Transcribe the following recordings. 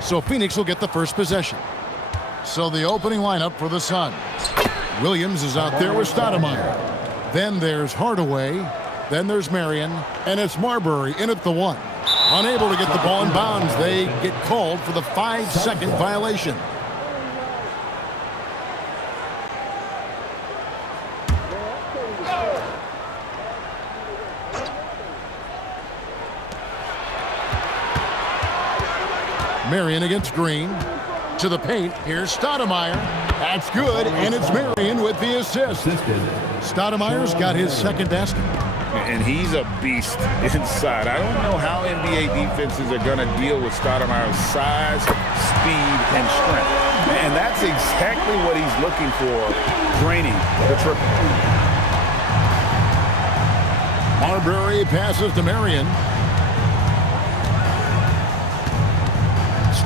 So Phoenix will get the first possession. So the opening lineup for the Suns. Williams is out there with Stoudemire. Then there's Hardaway. Then there's Marion. And it's Marbury in at the 1. Unable to get the ball in bounds. They get called for the 5-second violation. Marion against Green. To the paint. Here's Stoudemire. That's good, and it's Marion with the assist. Stoudemire's got his second basket. And he's a beast inside. I don't know how NBA defenses are going to deal with Stoudemire's size, speed, and strength. And that's exactly what he's looking for, draining the triple. Marbury passes to Marion.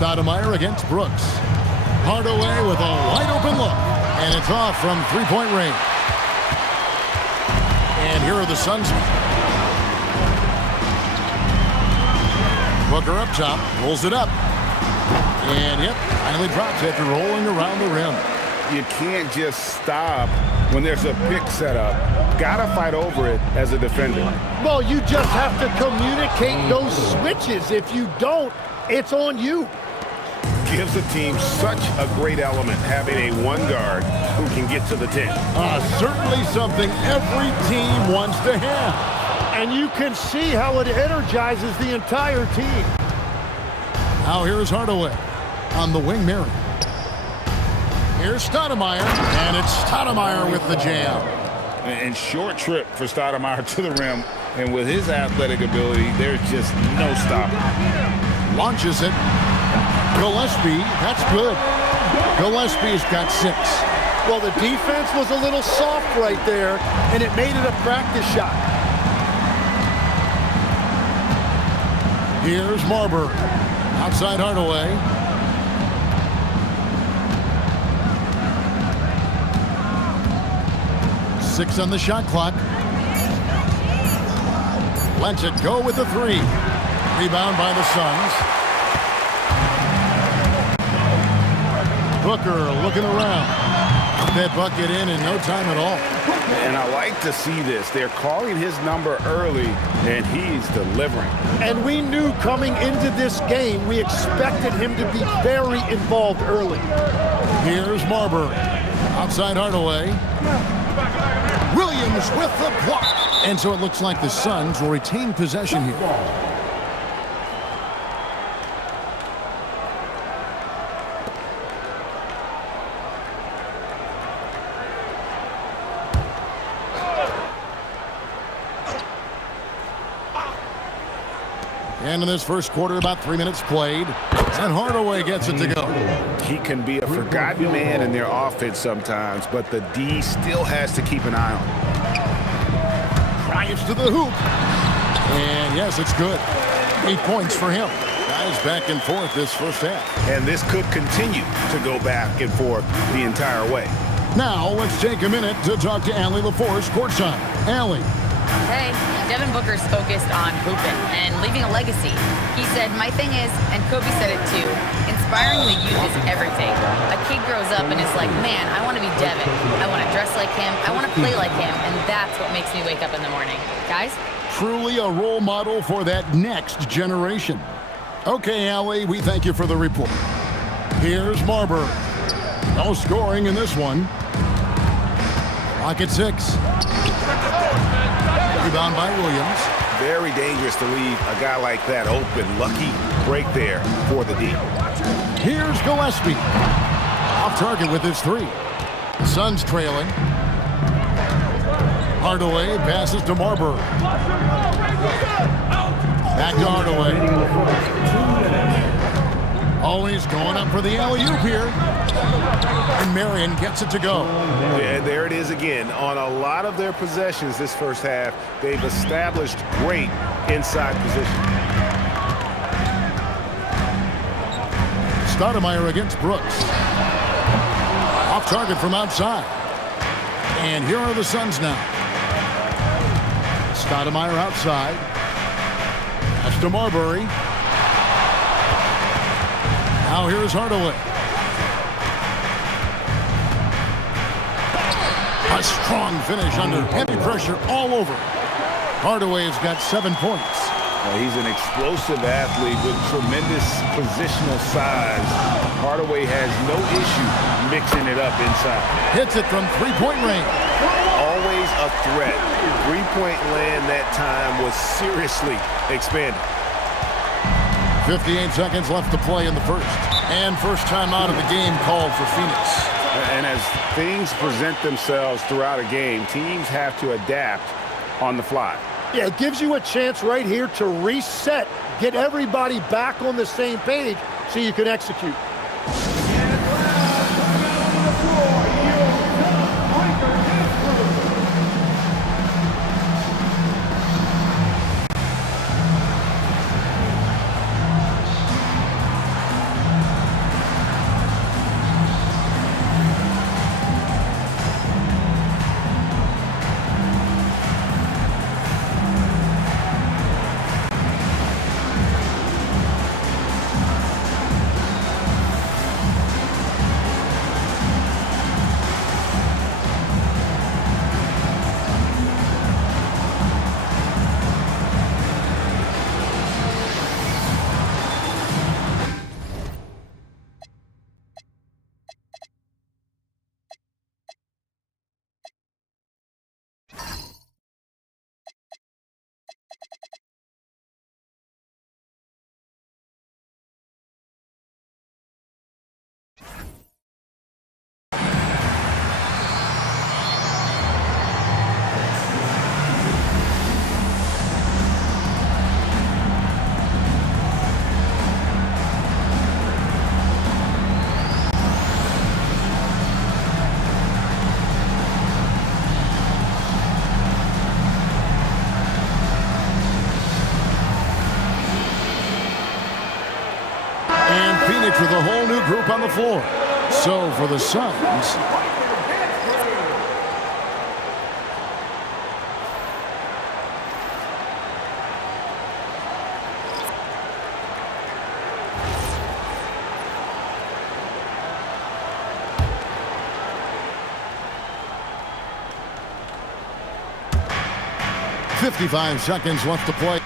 Stoudemire against Brooks. Hardaway with a wide-open look. And it's off from three-point range. And here are the Suns. Booker up top. Rolls it up. And, yep, finally drops after rolling around the rim. You can't just stop when there's a pick set up. Gotta fight over it as a defender. Well, you just have to communicate those switches. If you don't, it's on you. Gives the team such a great element having a one guard who can get to the 10. Certainly something every team wants to have. And you can see how it energizes the entire team. Now here's Hardaway on the wing. Marion. Here's Stoudemire, and it's Stoudemire with the jam. And short trip for Stoudemire to the rim. And with his athletic ability, there's just no stopping. Launches it. Gillespie, that's good. Gillespie's got 6. Well, the defense was a little soft right there, and it made it a practice shot. Here's Marbury. Outside Hardaway. Six on the shot clock. Lets it go with the 3. Rebound by the Suns. Booker looking around. That bucket in no time at all. And I like to see this. They're calling his number early, and he's delivering. And we knew coming into this game, we expected him to be very involved early. Here's Marbury. Outside Hardaway. Williams with the block. And so it looks like the Suns will retain possession here. And in this first quarter, about 3 minutes played. And Hardaway gets it to go. He can be a forgotten man in their offense sometimes, but the D still has to keep an eye on him. Drives to the hoop. And yes, it's good. 8 points for him. Guys back and forth this first half. And this could continue to go back and forth the entire way. Now, let's take a minute to talk to Allie LaForce courtside. Allie. Hey, Devin Booker's focused on hooping and leaving a legacy. He said, my thing is, and Kobe said it too, inspiring the youth is everything. A kid grows up and is like, man, I want to be Devin. I want to dress like him. I want to play like him. And that's what makes me wake up in the morning. Guys? Truly a role model for that next generation. Okay, Allie, we thank you for the report. Here's Marbury. No scoring in this one. Rocket 6. Rebound by Williams. Very dangerous to leave a guy like that open. Lucky break there for the D. Here's Gillespie. Off target with his 3. The Suns trailing. Hardaway passes to Marbury. Back to Hardaway. Oh, he's going up for the alley-oop here. And Marion gets it to go. And there it is again. On a lot of their possessions this first half, they've established great inside position. Stoudemire against Brooks. Off target from outside. And here are the Suns now. Stoudemire outside. That's to Marbury. Now here's Hardaway. A strong finish under heavy pressure all over. Hardaway has got 7 points. He's an explosive athlete with tremendous positional size. Hardaway has no issue mixing it up inside. Hits it from three-point range. Always a threat. Three-point land that time was seriously expanded. 58 seconds left to play in the first. And first time out of the game called for Phoenix. And as things present themselves throughout a game, teams have to adapt on the fly. Yeah, it gives you a chance right here to reset, get everybody back on the same page so you can execute. Phoenix with a whole new group on the floor. So for the Suns, .55 seconds left to play.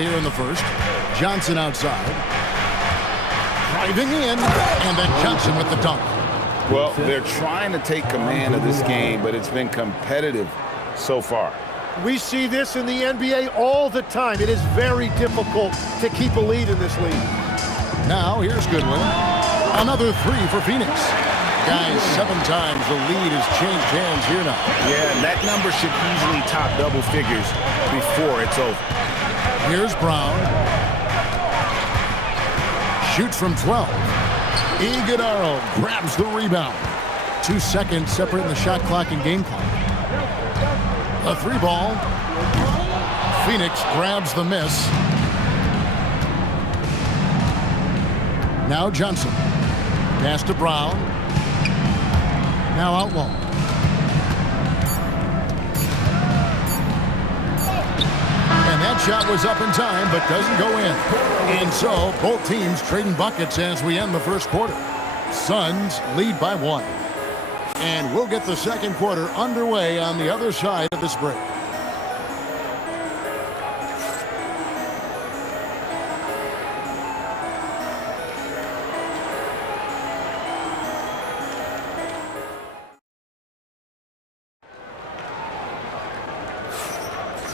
here in the first. Johnson outside. Driving in, and then Johnson with the dunk. Well, they're trying to take command of this game, but it's been competitive so far. We see this in the NBA all the time. It is very difficult to keep a lead in this league. Now, here's Goodwin. Another three for Phoenix. Guys, 7 times the lead has changed hands here now. Yeah, that number should easily top double figures before it's over. Here's Brown. Shoots from 12. Iguodala grabs the rebound. 2 seconds separating the shot clock and game clock. A 3 ball. Phoenix grabs the miss. Now Johnson. Pass to Brown. Now Outlaw. And that shot was up in time, but doesn't go in. And so, both teams trading buckets as we end the first quarter. Suns lead by 1. And we'll get the second quarter underway on the other side of this break.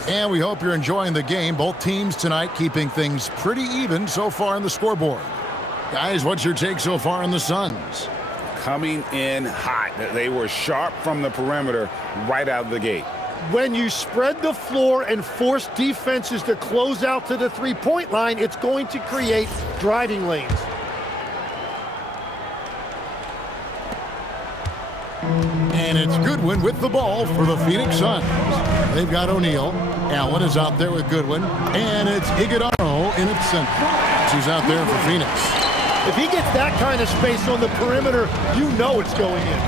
And we hope you're enjoying the game. Both teams tonight keeping things pretty even so far on the scoreboard. Guys, what's your take so far on the Suns? Coming in hot. They were sharp from the perimeter right out of the gate. When you spread the floor and force defenses to close out to the three-point line, it's going to create driving lanes. And it's Goodwin with the ball for the Phoenix Suns. They've got O'Neal. Allen is out there with Goodwin. And it's Iguodala in its center. She's out there for Phoenix. If he gets that kind of space on the perimeter, you know it's going in.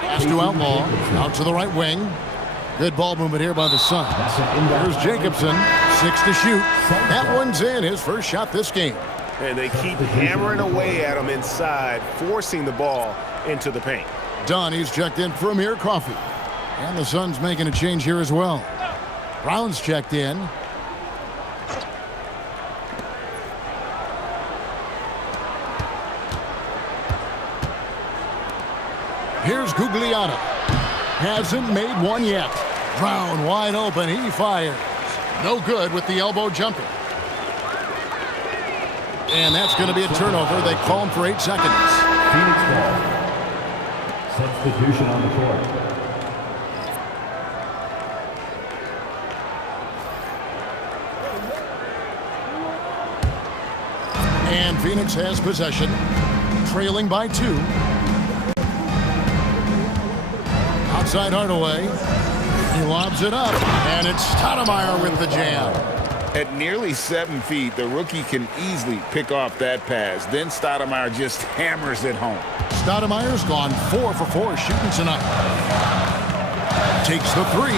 Pass to Outlaw. Out to the right wing. Good ball movement here by the Suns. Here's Jacobson, 6 to shoot. That one's in, his first shot this game. And they keep hammering away at him inside, forcing the ball into the paint. Donnie's checked in for Amir Coffey. And the Suns making a change here as well. Brown's checked in. Here's Gugliotta. Hasn't made one yet. Brown wide open. He fires. No good with the elbow jumper. And that's going to be a turnover. They call him for 8 seconds. Phoenix ball. Substitution on the court. And Phoenix has possession. Trailing by 2. Outside Hardaway. He lobs it up, and it's Stoudemire with the jam. At nearly 7 feet, the rookie can easily pick off that pass. Then Stoudemire just hammers it home. Stoudemire's gone 4 for 4 shooting tonight. Takes the 3.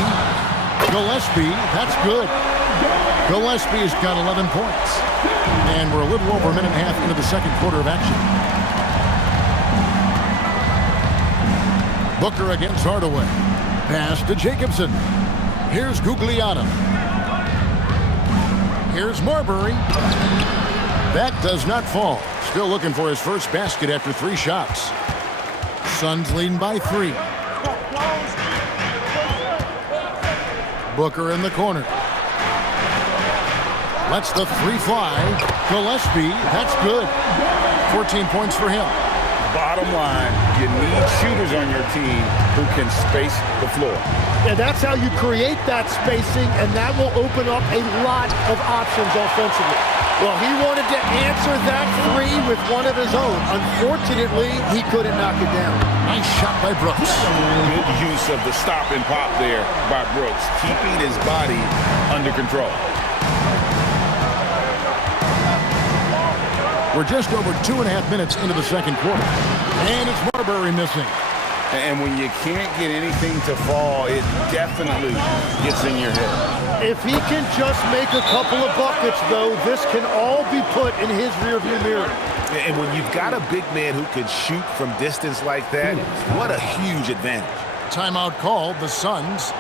Gillespie, that's good. Gillespie's got 11 points. And we're a little over a minute and a half into the second quarter of action. Booker against Hardaway. Pass to Jacobson. Here's Gugliotta. Here's Marbury. That does not fall. Still looking for his first basket after 3 shots. Suns leading by 3. Booker in the corner. Lets the 3 fly. Gillespie, that's good. 14 points for him. Bottom line, you need shooters on your team who can space the floor. Yeah, that's how you create that spacing, and that will open up a lot of options offensively. Well, he wanted to answer that 3 with one of his own. Unfortunately, he couldn't knock it down. Nice shot by Brooks. Good use of the stop and pop there by Brooks, keeping his body under control. We're just over 2.5 minutes into the second quarter. And it's Marbury missing. And when you can't get anything to fall, it definitely gets in your head. If he can just make a couple of buckets, though, this can all be put in his rearview mirror. And when you've got a big man who can shoot from distance like that, what a huge advantage. Timeout called, the Suns.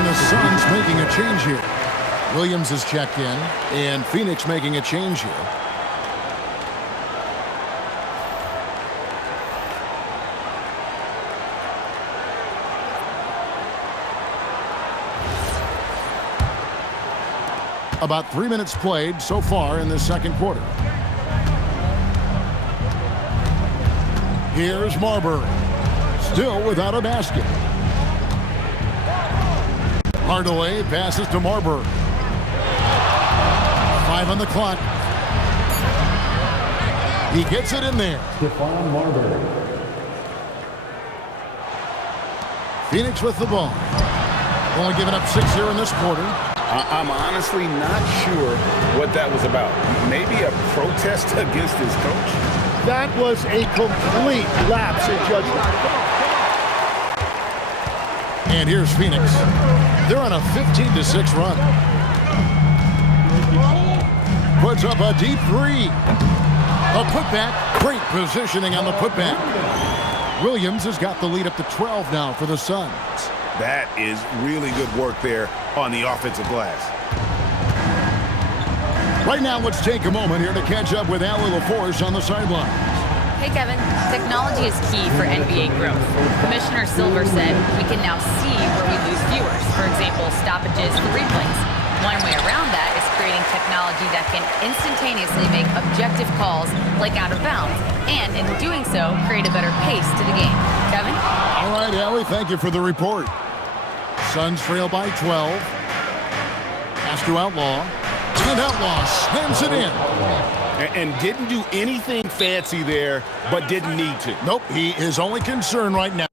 The Suns making a change here. Williams is checked in, and Phoenix making a change here. About 3 minutes played so far in the second quarter. Here's Marbury, still without a basket. Hardaway passes to Marbury. 5 on the clock. He gets it in there. Stephon Marbury. Phoenix with the ball. Only giving up 6 here in this quarter. I'm honestly not sure what that was about. Maybe a protest against his coach? That was a complete lapse in judgment. And here's Phoenix. They're on a 15-6 run. Puts up a deep three. A putback. Great positioning on the putback. Williams has got the lead up to 12 now for the Suns. That is really good work there on the offensive glass. Right now, let's take a moment here to catch up with Allie LaForce on the sideline. Hey, Kevin. Technology is key for NBA growth. Commissioner Silver said we can now see where we lose viewers. For example, stoppages for replays. One way around that is creating technology that can instantaneously make objective calls like out of bounds, and in doing so, create a better pace to the game. Kevin? All right, Allie, thank you for the report. Suns trail by 12. Pass to Outlaw. And Outlaw slams it in. And didn't do anything fancy there, but didn't need to. Nope, he is only concerned right now